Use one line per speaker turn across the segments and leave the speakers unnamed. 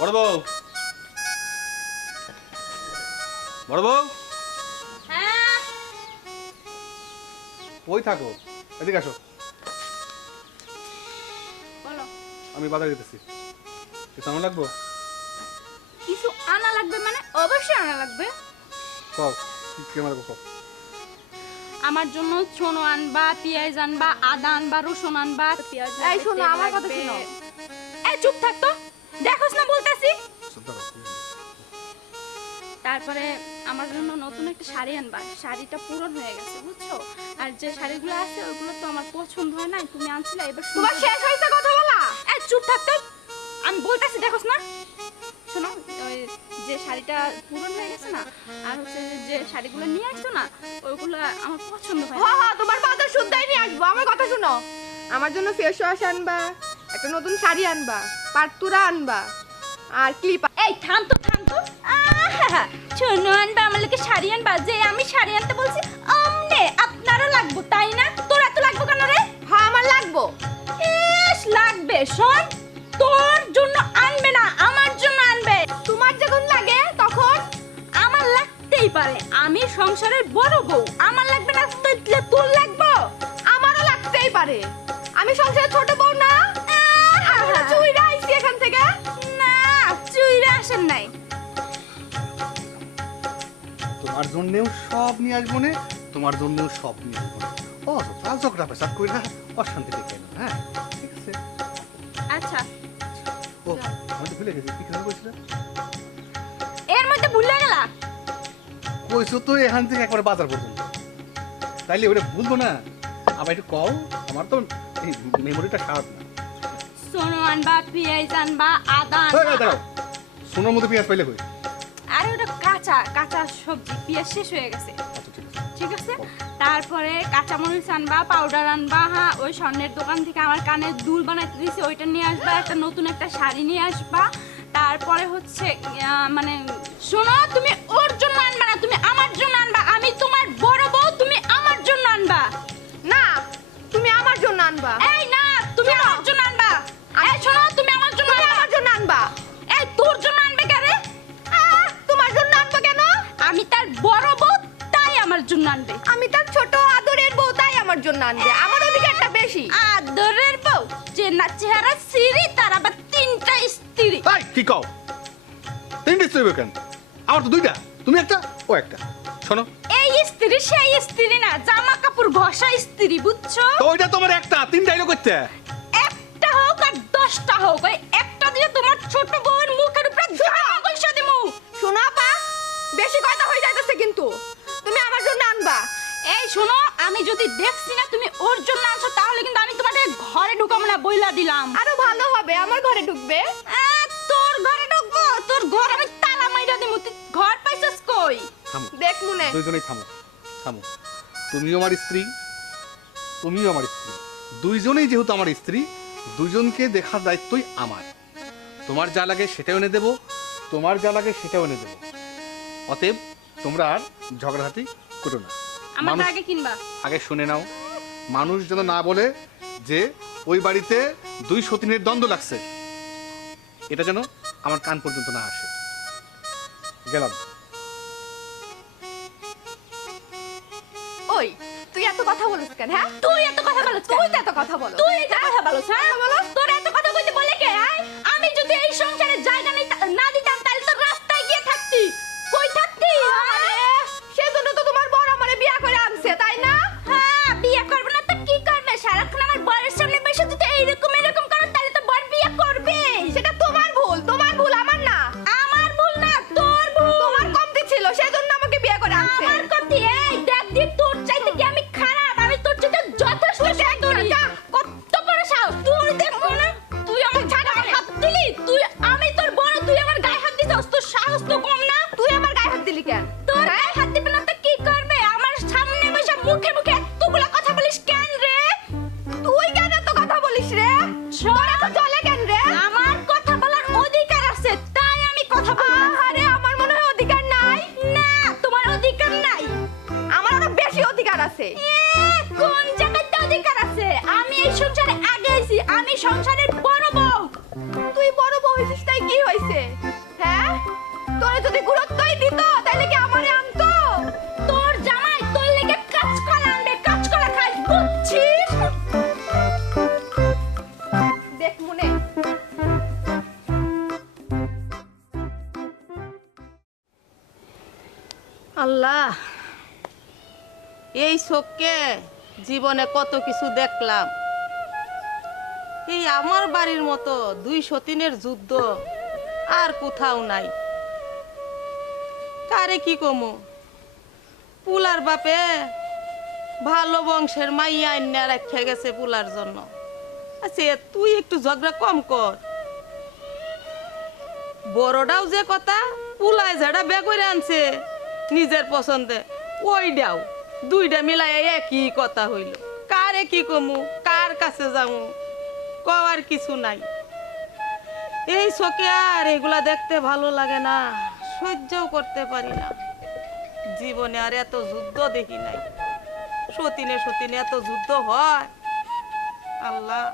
বড় বউ বড় বউ
হ্যাঁ?
ওই থাকো? এদিকে আসো। আমি বাজারে যেতেছি। কিছু আমার লাগবো?
কিছু আনা লাগবে মানে অবশ্যই আনা লাগবে।
কও কি কি আমার কও?
আমার জন্য ছোনো আনবা পেঁয়াজ আনবা আদা আনবা রসুন আনবা। পেঁয়াজ
এই শোনো, আমার কথা শোনো।
এই চুপ থাক তো। দেখোস না তারপরে আমার জন্য নতুন একটা শাড়ি আনবা। শাড়িটা পূরণ হয়ে গেছে বুঝছ? আর যে শাড়িগুলো আছে ওগুলো তো আমার পছন্দ হয় নাই তুমি আনছিলে এবার
তোমার শেষ হয়েছে কথা বলা?
এই চুপ থাকতো আমি বলতেছি দেখোস না। শোনো ওই যে শাড়িটা পূরণ হয়ে গেছে না আর হচ্ছে যে শাড়িগুলো নিয়ে আসছো না ওইগুলো আমার পছন্দ হয়
হ
না।
হ তোমার বাজার শুদ্ধাই নিয়ে আসব। আমার কথা শুনো। আমার জন্য ফেস ওয়াশ আনবা একটা নতুন শাড়ি আনবা পাটতুরা আনবা আর ক্লিপ
এই থাম তো। বা শোনো আনবা লোকে শাড়ি আনবা যে আমি শাড়ি আনতে বলছি অমনে
নিয়ে আসব নে। তোমার জন্যেও সব নিয়ে আসব নে। ও তাল ঝগড়া পেশাব করে না। অশান্তি ডেকে এলো, হ্যাঁ? ঠিক আছে।
আচ্ছা।
ও আমি তো ভুলে গেছি। কি কথা বলছিল?
এর মধ্যে ভুলে গেলা?
কইছো তো এখান থেকে একবারে বাজার পর্যন্ত তাইলে ওটা ভুলবো না। আবার একটু কও আমার তো মেমোরিটা খারাপ না।
সোনো আনবা পেঁয়াজ আনবা আদা
এই, এই,
আনবা।
দাঁড়াও। সোনার মধ্যে পেঁয়াজ পাইলে কই?
আরে ওটা কাঁচা কাঁচা সবজি। পেঁয়াজ শেষ হয়ে গেছে।
ঠিক আছে?
তারপরে কাঁচামরিচ আনবা পাউডার আনবা হ্যাঁ ওই স্বর্ণের দোকান থেকে আমার কানের দুল বানাইতে দিয়েছি ওইটা নিয়ে আসবা, একটা নতুন একটা শাড়ি নিয়ে আসবা। তারপরে হচ্ছে মানে শোনো, তুমি
কেন?
আমার
তো দুইটা। তুমি একটা ও একটা। শোনো।
এই স্ত্রী সেই স্ত্রী না জামা কাপড় ঘষা স্ত্রী বুঝছ?
তো ওইটা তোমার একটা তিন ডাইলগ করতে।
একটা হোক আর দশটা হোক ওই একটা দিয়ে তোমার ছোট বউয়ের মুখের উপরে জামা ঘষা দিমু।
শোনো আপা বেশি কথা হয়ে যাইতেছে কিন্তু। তুমি আমার জন্য আনবা।
এই শোনো আমি যদি দেখছি না তুমি ওর জন্য আনছো তাহলে কিন্তু আমি তোমাকে ঘরে ঢুকাবো না বইলা দিলাম।
আরও ভালো হবে আমার ঘরে ঢুকবে।
তোর ঘরে ঢুকবো? তোর ঘর আমি মাইরা দিমু তুই ঘর পাইছস কই?
থামো।
দেখ মনে।
দুইজনেই থামো থামো। তুমিও আমার স্ত্রী তুমিও আমার স্ত্রী। দুইজনেই যেহেতু আমার স্ত্রী দুজনকে দেখার দায়িত্বই আমার। তোমার যা লাগে সেটাও এনে দেবো তোমার যা লাগে সেটাও এনে দেবো। অতএব তোমরা আর ঝগড়াঝাটি করো না।
আমার আগে কিনবা।
আগে শুনে নাও। মানুষ যেন না বলে যে ওই বাড়িতে দুই সতীনের দ্বন্দ্ব লাগছে। এটা যেন আমার কান পর্যন্ত না আসে। গেলাম।
ওই তুই এত কথা বলিস কেন হ্যাঁ?
তুই এত কথা বলিস
তুই এত কথা বল।
তুই এত কথা বলো হ্যাঁ? বল তোর এত কথা কইতে বলে কে আয় আমি যদি এই সংসারে সামনে বসে মুখে
আল্লাহ, এই চোখকে জীবনে কত কিছু দেখলাম। এই আমার বাড়ির মতো দুই সতীনের যুদ্ধ আর কোথাও নাই। কারে কি কমু? পুলার বাপে ভালো বংশের মাইয়া আইনা রাখা গেছে পুলার জন্য। আচ্ছা তুই একটু ঝগড়া কম কর। বড়টাও যে কথা, পুলায় যেটা বে করে আনছে। নিজের পছন্দে। ওইটাও দুইটা মিলাই একই কথা হইল। কারে কি কমু, কার কাছে যামু, কওয়ার কিছু নাই। এই চোখে আর এগুলা দেখতে ভালো লাগে না, সহ্যও করতে পারি না। জীবনে আর এত যুদ্ধ দেখি নাই। সতীনে সতীনে এত যুদ্ধ হয়। আল্লাহ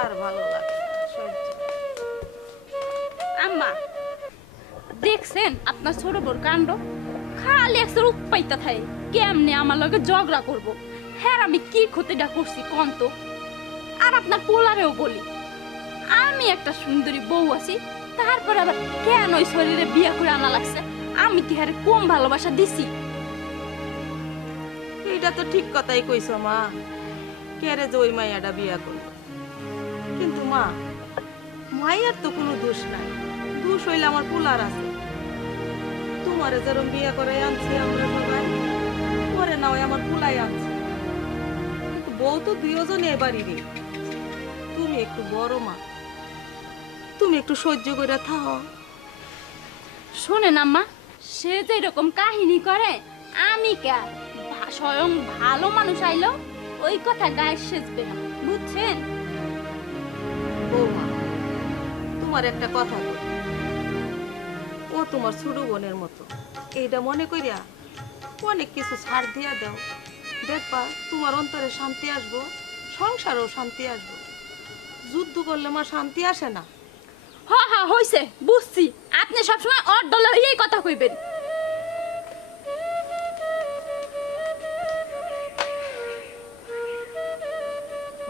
আর ভালো লাগে
দেখছেন? আপনার ছোট বোর কাণ্ড? খালি একশোর উপাইতা থাকে। কেমনে আমার লগে ঝগড়া করব? হ্যাঁ আমি কি ক্ষতিটা করছি কোন তো? আর আপনার পোলারেও বলি, আমি একটা সুন্দরী বউ আছি, তারপর আবার কেন ওই শরীরে বিয়ে করে আনা লাগছে? আমি কি হারে কম ভালোবাসা দিছি?
এটা তো ঠিক কথাই কইছ, মা। কেরে যে ওই মাইয়াটা বিয়া করল? কিন্তু মা, মাইয়ার তো কোনো দোষ নাই। দোষ হইলে আমার পোলার আছে। তোমারে যেরকম বিয়া করে আনছি আমরা সবাই পরে না ওই আমার পোলাই আনছে। কিন্তু বউ তো দুইজনে এবারই তুমি একটু বড় মা। তুমি একটু সহ্য করে থাও।
শোনেন আম্মা সে যে এরকম কাহিনী করে আমি কে? স্বয়ং ভালো মানুষ আইলো ওই কথা গায়ে সেজবে না। বুঝছেন?
বৌমা তোমার একটা কথা তোমার ছোট বোনের মতো। এইটা মনে করিয়া অনেক কিছু ছাড় দিয়া দাও। দেখবা তোমার অন্তরে শান্তি আসব সংসারেও শান্তি আসব। যুদ্ধ করলে মা শান্তি আসে না।
হ হা হইছে বুঝছি। আপনি সবসময় অর দলে এই কথা কইবেন।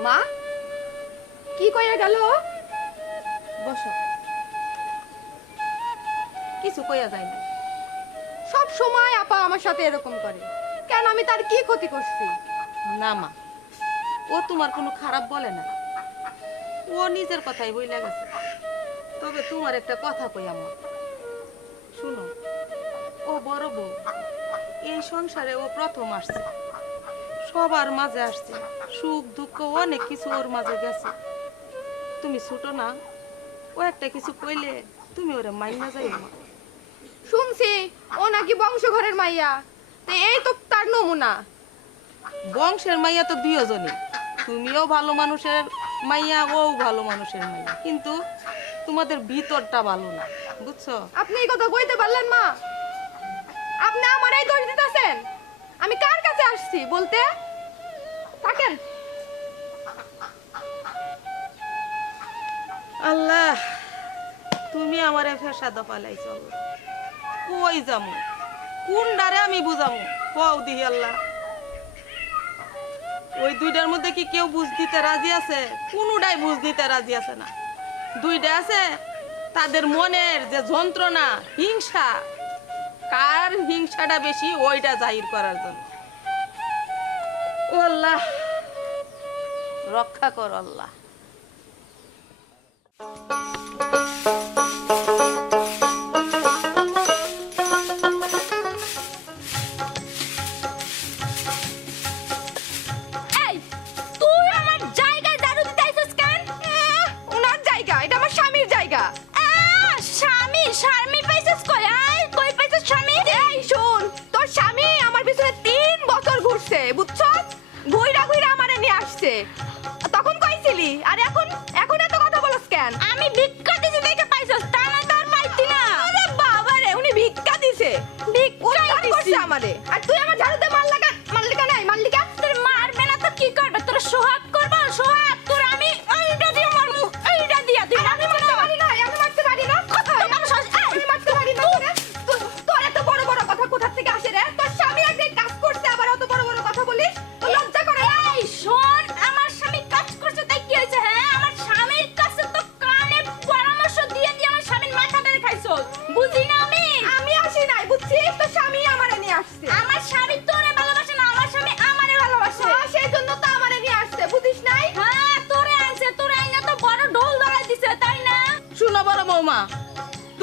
মা কি কইয়া গেল?
বসো। কিছু কইয়া যায় না
সব সময় আপা আমার সাথে এরকম করে। কেন আমি তার কি ক্ষতি করছি?
না মা, ও তোমার কোনো খারাপ বলে না। ও নিজের কথাই বইলা গেছে। তবে তোমার একটা কথা কই আমার। শুনো, ও বড় বউ। এই সংসারে ও প্রথম আসছে। সবার মাঝে আসছে। সুখ, দুঃখ, অনেক কিছু ওর মাঝে গেছে। তুমি ছোট না, ও একটা কিছু কইলে তুমি ওরে মাইনা যাই মা।
শুনছি ও নাকি বংশঘরের মাইয়া। তো এই তো তার নমুনা।
বংশের মাইয়া তো দুইজনই তুমিও ভালো মানুষের মাইয়া ও ভালো মানুষের মাইয়া। কিন্তু তোমাদের ভিতরটা ভালো না বুঝছ?
আপনি এই কথা কইতে পারলেন মা আপনি আমার এই দোষ দিতেছেন। আমি কার কাছে আসছি বলতে? থাকেন
আল্লাহ তুমি আমার ফেসা দফালাই চলো কই যামু? কোন ডারে আমি বুঝামু? কও দিহি আল্লাহ। ওই দুইটার মধ্যে কি কেউ বুঝ দিতে রাজি আছে? কোনোটাই বুঝ দিতে রাজি আছে না। দুইটা আছে, তাদের মনের যে যন্ত্রণা, হিংসা, কার হিংসাটা বেশি ওইটা জাহির করার জন্য। ও আল্লাহ, রক্ষা কর আল্লাহ।
আমারে
আর তুই আমার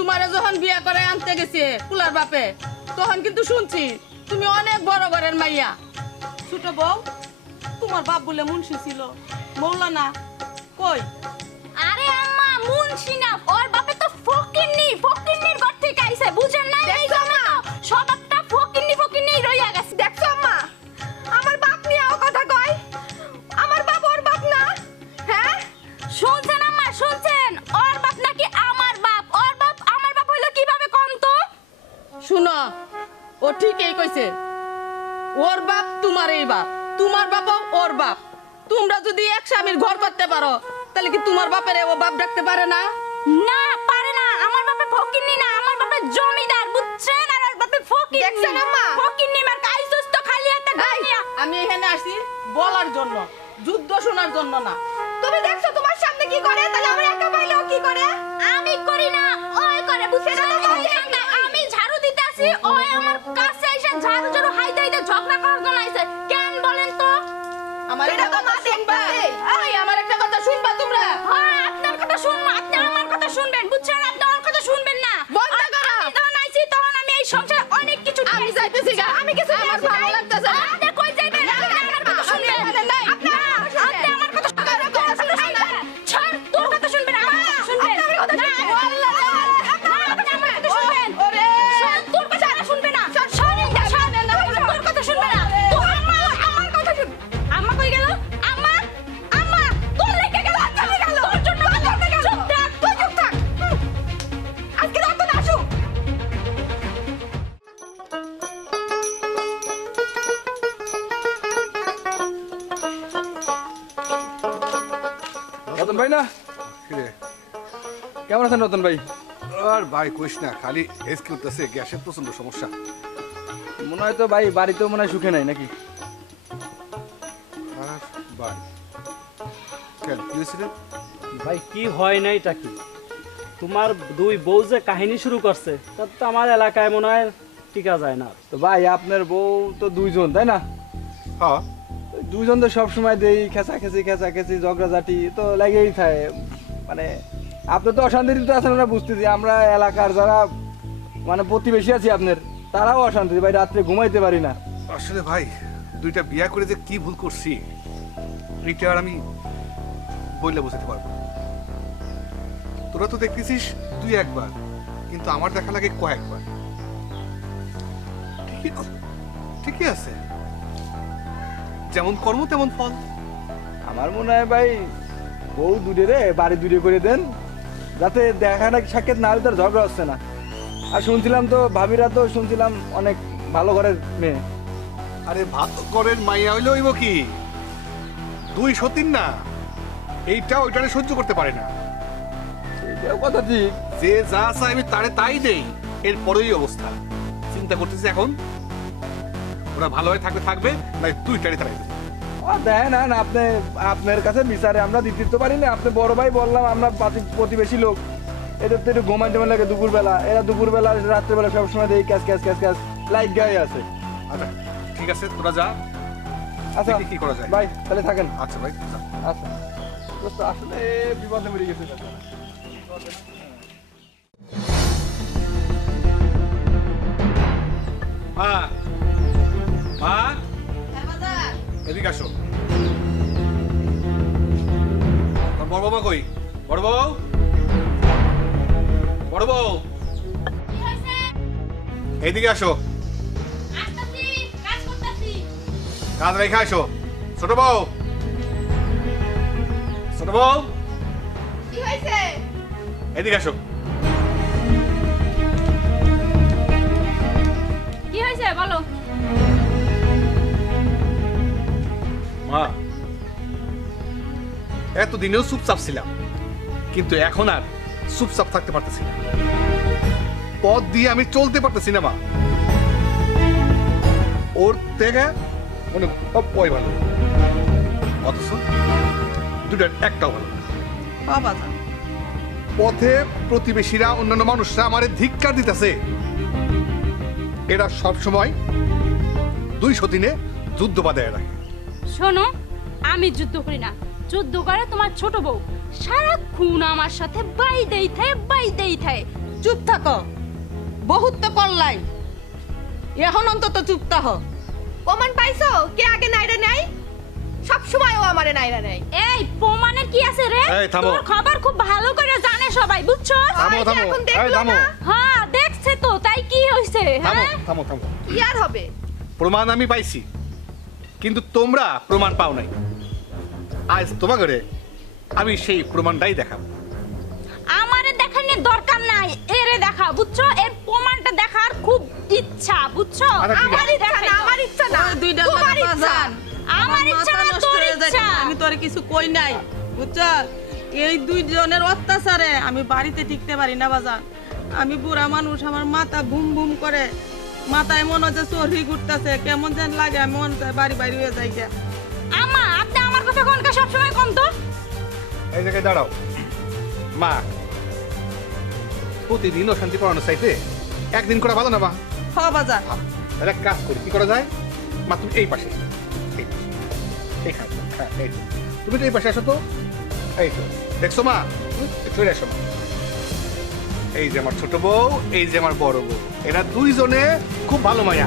তোমারে যখন বিয়া করে আনতে গেছে কুলার বাপে তখন কিন্তু শুনছি তুমি অনেক বড় ঘরের মাইয়া। ছোট বউ তোমার বাপ বলে মুন্সি ছিল। মৌলানা কই?
আরে আম্মা মুন্সি না ওর
ঠিকই কইছে। ওর বাপ তোমার এই বাপ। তোমার বাপও ওর বাপ। তোমরা যদি এক স্বামীর ঘর করতে পারো তাহলে কি তোমার বাপের ও বাপ ডাকতে পারে না?
না পারে না। আমার বাপে ফকিন্নি না। আমার বাপে জমিদার বুঝছেন? আর ওর বাপে ফকিন্নি।
দেখছেন আম্মা?
ফকিন্নি মার কাইছস তো খালি একটা গানিয়া
আমি এখানে আসি বলার জন্য যুদ্ধ শোনার জন্য না।
তুমি দেখছ তোমার সামনে কি করে? তাহলে আমরা একা পাইলেও কি করে?
আমি করি না। ওই করে বুঝছেন? আমি ঝাড়ু দিতে আসি ওই
কেমন আছেন রতন ভাই?
আর ভাই কইস না খালি এস উঠতেছে গ্যাসের প্রচণ্ড সমস্যা।
মনে হয় তো ভাই বাড়িতেও মনে হয় সুখে নাই নাকি?
আর ভাই কেন কি হয়েছিল
ভাই কি হয় নাই তা কি? তোমার দুই বউ যে কাহিনী শুরু করছে তা তো আমার এলাকায় মনে হয় টিকা যায় না।
তো ভাই আপনার বউ তো দুইজন তাই না?
হ্যাঁ।
দুইজন তো সবসময় দেই খেঁচা খেঁচি খেঁচা খেঁচি ঝগড়াঝাটি তো লাগেই থাকে। মানে আপনি তো অশান্তিতে আছেন আমরা বুঝতেছি। আমরা এলাকার যারা মানে প্রতিবেশী আছি আপনার তারাও অশান্তি। ভাই রাত্রে ঘুমাইতে পারি না।
আসলে ভাই দুইটা বিয়া করে যে কি ভুল করছি এইটা আর আমি বললে বোঝাতে পারব। তোরা তো দেখতেছিস দুই একবার কিন্তু আমার দেখা লাগে কয়েকবার। ঠিকই আছে। যেমন কর্ম তেমন ফল।
আমার মনে হয় ভাই বউ দূরে রে বাড়ি দূরে করে দেন। যাতে দেখা না সাক্ষাৎ না হলে তার ঝগড়া হচ্ছে না। আর শুনছিলাম তো ভাবিরা তো শুনছিলাম অনেক ভালো ঘরের মেয়ে।
আরে ভাত করেন মাইয়া হইলে হইব কি? দুই সতীন না এইটা ওইটারে সহ্য করতে পারে না।
এটাও কথা ঠিক।
যে যা চাই আমি তারে তাই দেই এর পরেই অবস্থা। চিন্তা করতেছি এখন ওরা ভালো হয়ে থাকবে থাকবে না তুই টাড়ি তারাই
দেখেন না আপনি আপনার কাছে বিচারে আমরা দিতে তো পারি না আপনি বড় ভাই বললাম আমরা প্রতিবেশী লোক। এদের তো একটু ঘুমাইতে পারে লাগে দুপুরবেলা। এরা দুপুরবেলা রাত্রেবেলা সবসময় দেখি cash cash cash cash light গায়ে আছে।
আচ্ছা ঠিক আছে তোরা যা।
আচ্ছা
কি করা যায়।
ভাই তাহলে থাকেন।
আচ্ছা ভাই
আচ্ছা। আসলে বিপদে মরে গেছে
মা মা। এদিকে আসো। বড় বাবা কই? বড় বাবু বড় বউ? এইদিকে আসো।
কাজ
রেখে আসো। ছোট বউ? ছোট বউ? এদিকে আসো। মা। এতদিনেও চুপচাপ ছিলাম কিন্তু এখন আর চুপচাপ থাকতে পারতেছি না। পথ দিয়ে আমি চলতে পারতেছি না মা। ওর থেকে মানে পয় ভালো। অথচ দুটার একটাও ভালো।
বাবা
পথে প্রতিবেশীরা অন্যান্য মানুষরা আমারে ধিক্কার দিতেছে। এরা সব সময় দুই সতিনে যুদ্ধ বাঁধায় রাখে।
শোনো আমি যুদ্ধ করি না। যুদ্ধ করে তোমার ছোট বউ। সারাক্ষণ আমার সাথে বাই বাইদেই থাকে বাইদেই থাকে
চুপ থাকো। বহুত তো করলাই। এখন অন্তত চুপ থাক
প্রমাণ পাইছো? কে আগে নাইরা নেয় সব সময় ও আমারে নাইরা নেয়।
এই প্রমাণের কি আছে রে?
এই, থামো।
তোর খবর খুব ভালো করে জানে সবাই বুঝছ?
থামো
যে
থামো।
এখন
এই
দেখল
থামো।
না?
হ্যাঁ দেখছে তো তাই কি হইছে
থামো
হ্যাঁ?
থামো থামো।
কি আর হবে?
প্রমাণ আমি পাইছি। কিন্তু তোমরা প্রমাণ পাও নাই। আজ তোমাকে আমি সেই প্রমাণটাই দেখাবো।
আমারে দেখানোর দরকার নাই এরে দেখা বুঝছ? এর প্রমাণটা দেখার খুব ইচ্ছা বুঝছ?
আচ্ছা।
আমারই দেখা
না আমার ইচ্ছা না
দুইটা
তোমার ইচ্ছা।
আমার ইচ্ছা না, তোর ইচ্ছা।
আমি তোর কিছু কই নাই বুঝছ? এই দুইজনের অত্যাচারে আমি বাড়িতে টিকতে পারি না বাজান। আমি বুড়া মানুষ আমার মাথা বুম বুম করে। মাথায় মনে হচ্ছে চর্রি ঘুরতেছে কেমন যেন লাগে আমি মন বাড়ি বাড়ি হয়ে যাই গা।
আমা আপনি আমার কথা কোনটা সবসময় কম তো?
এই জায়গায় দাঁড়াও। মা প্রতিদিন অশান্তি পড়ানোর চাইতে একদিন করে ভালো না মা।
হ বাজান
তাহলে কাজ করি কি করা যায়? মা তুমি এই পাশে এই হ্যাঁ তুমি তো এই পাশে আসো তো এই তো। দেখছ মা? চলে আসো মা। এই যে আমার ছোট বউ এই যে আমার বড় বউ। এরা দুইজনে খুব ভালো মায়া।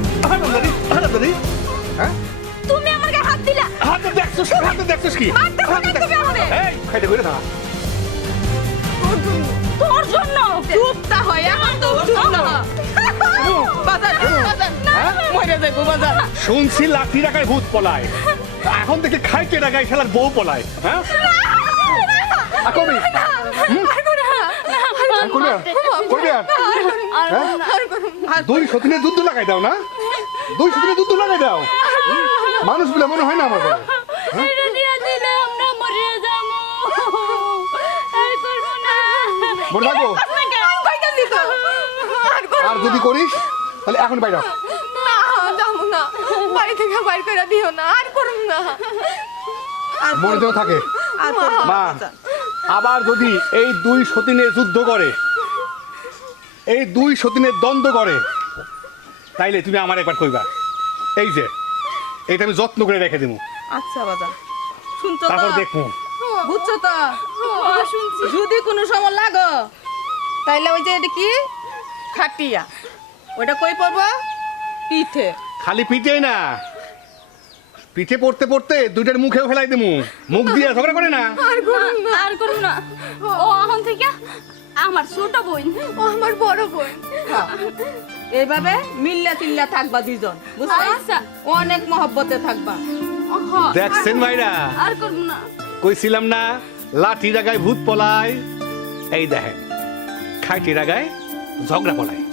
হ্যাঁ?
তুমি আমার গায়ে হাত দিলা।
হাতে দেখছোস হাতে দেখছোস কি? হাতে দেখছোস। এই খাইতে কইরে
তোর জন্য
চুপ তা হয়। এখন তো চুপ না বাজান বাজান
হ্যাঁ?
মরে যাইবো বাজান
শুনছি লাঠি রাখায় ভূত পলায়। এখন থেকে খাইতে রাখায় খেলার বউ পলায়। হ্যাঁ? হুম? করবি? করবি? হ্যাঁ? দুই সতিনে দুধ লাগাই দাও না। দুই সতিনে দুধ লাগাই দাও? মানুষ বলে মনে হয় না আমার
যাব। আর
মনে যদি করিস তাহলে এখন বাইর
না বাড়ি থেকে বাইর করে দিও না। আর করুম না।
আর
মনে যেন থাকে। মা আবার যদি এই দুই সতীনের যুদ্ধ করে এই দুই সতীনের দ্বন্দ্ব করে। তাইলে তুমি আমার একবার কইবা। এই যে এটা আমি যত্ন করে রেখে দেবো
আচ্ছা বাজান শুনছো
তারপর দেখব
বুঝছ তো? যদি কোনো সময় লাগো তাইলে ওই যে এটা কি? খাটিয়া। ওইটা কই পড়ব? পিঠে।
খালি পিঠেই না। পিঠে পড়তে পড়তে দুইটার মুখেও ফেলাই দেবো মুখ দিয়ে ঝগড়া করে না।
আর করুন না। আর করুন না। ও এখন থেকে আমার ছোট বোন
ও আমার বড় বোন।
এইভাবে মিল্লা তিল্লা থাকবা দুইজন বুঝছ?
আচ্ছা।
অনেক মহব্বতে থাকবা।
দেখছেন ভাইরা?
আর করব না।
কইছিলাম না লাঠি রাগায় ভূত পলায়। এই দেখেন খাইটি রাগায় ঝগড়া পলায়।